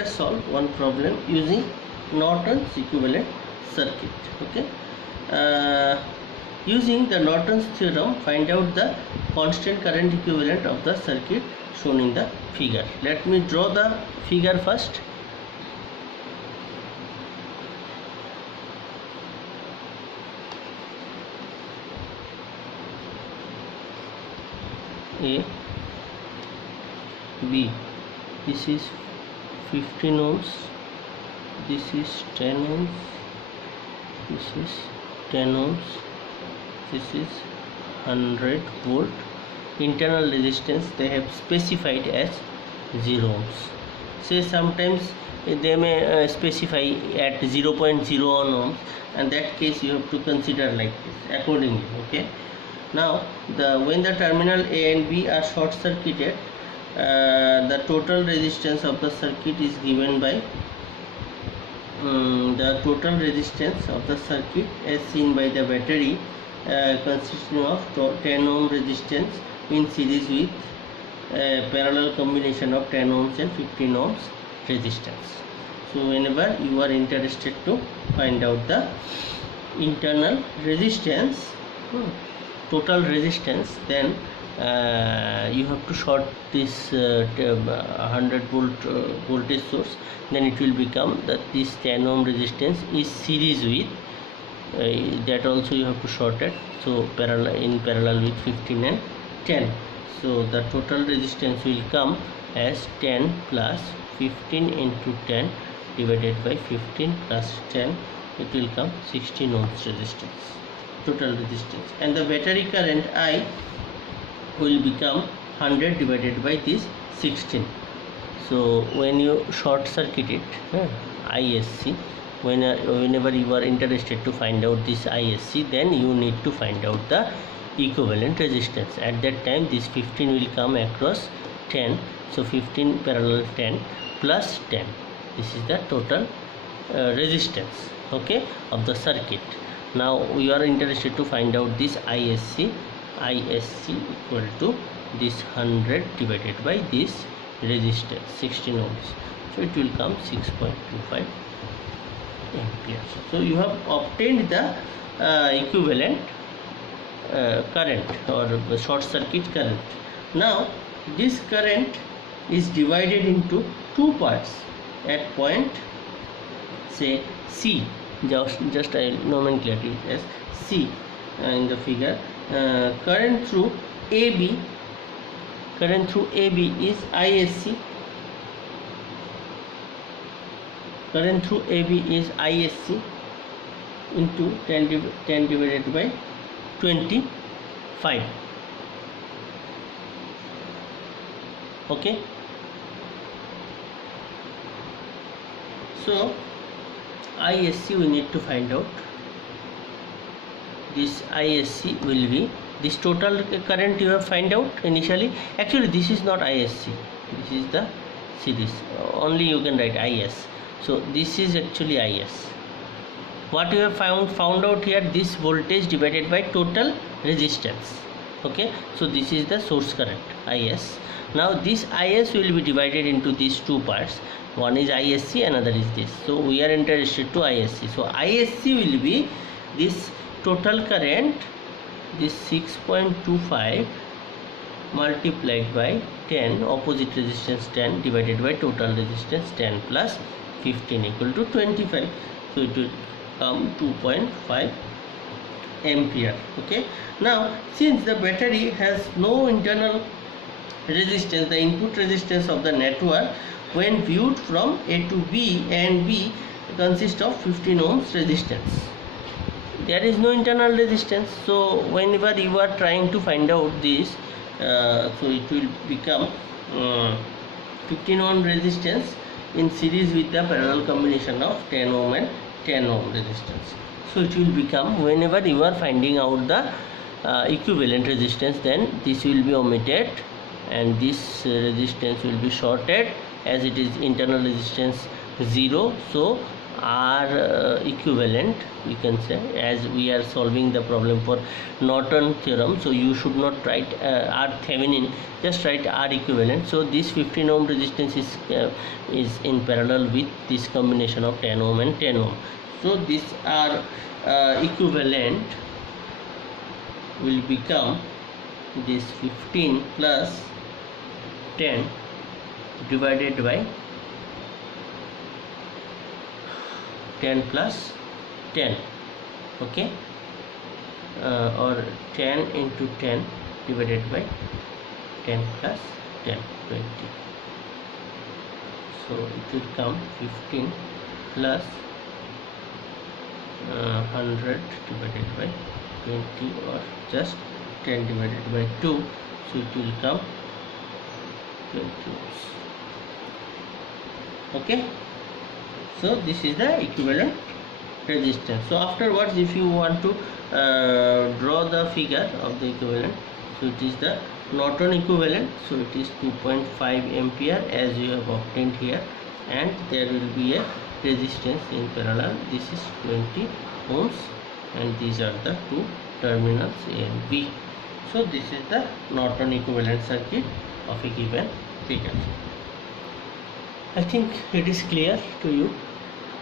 us solve one problem using Norton's equivalent circuit. Okay, using the Norton's theorem, find out the constant current equivalent of the circuit shown in the figure. Let me draw the figure first. A, B, this is 15 ohms, this is 10 ohms, this is 10 ohms, this is 100 volt. Internal resistance they have specified as 0 ohms. Say sometimes they may specify at 0.01 ohms, and that case you have to consider like this accordingly. Okay, now when the terminal A and B are short circuited, the total resistance of the circuit is given by the total resistance of the circuit as seen by the battery, consisting of 10 ohm resistance in series with parallel combination of 10 ohms and 15 ohms resistance. So whenever you are interested to find out the internal resistance, total resistance, then you have to short this 100 volt voltage source. Then it will become that this 10 ohm resistance is series with that also you have to short it, so parallel with 15 and 10. So the total resistance will come as 10 plus 15 into 10 divided by 15 plus 10, it will come 16 ohms resistance, total resistance. And the battery current I will become 100 divided by this 16. So when you short circuit it, ISC, whenever you are interested to find out this ISC, then you need to find out the equivalent resistance. At that time this 15 will come across 10, so 15 parallel 10 plus 10, this is the total resistance, okay, of the circuit. Now we are interested to find out this ISC equal to this 100 divided by this resistance 16 ohms, so it will come 6.25 amperes. So you have obtained the equivalent current or short circuit current. Now this current is divided into two parts at point, say C, just I nomenclate it as C in the figure. Current through AB is ISC, current through AB is ISC into 10 divided by 25. Okay, so ISC we need to find out. This ISC will be this total current you have find out initially. Actually this is not ISC, this is the series, only you can write IS. So this is actually IS. What you have found out here, this voltage divided by total resistance. Okay, so this is the source current IS. Now this IS will be divided into these two parts, one is ISC, another is this. So we are interested to ISC. So ISC will be this total current, this 6.25 multiplied by 10, opposite resistance 10 divided by total resistance 10 plus 15 equal to 25. So it will come 2.5 ampere. Okay, now since the battery has no internal resistance, the input resistance of the network when viewed from A to B and B consists of 15 ohms resistance. There is no internal resistance, so whenever you are trying to find out this, so it will become 15 ohm resistance in series with the parallel combination of 10 ohm and 10 ohm resistance. So it will become, whenever you are finding out the equivalent resistance, then this will be omitted and this resistance will be shorted, as it is internal resistance 0. So R equivalent, you can say, as we are solving the problem for Norton theorem. So you should not write R Thevenin, just write R equivalent. So this 15 ohm resistance is in parallel with this combination of 10 ohm and 10 ohm. So these are equivalent will become this 15 plus 10 divided by 10 plus 10, okay, or 10 into 10 divided by 10 plus 10, 20. So it will come 15 plus 100 divided by 20, or just 10 divided by 2, so it will come 20 ohms. Okay, so this is the equivalent resistance. So afterwards, if you want to draw the figure of the equivalent, so it is the Norton equivalent, so it is 2.5 ampere as you have obtained here, and there will be a resistance in parallel. This is 20 ohms, and these are the two terminals A and B. So this is the Norton equivalent circuit of a given figure. I think it is clear to you.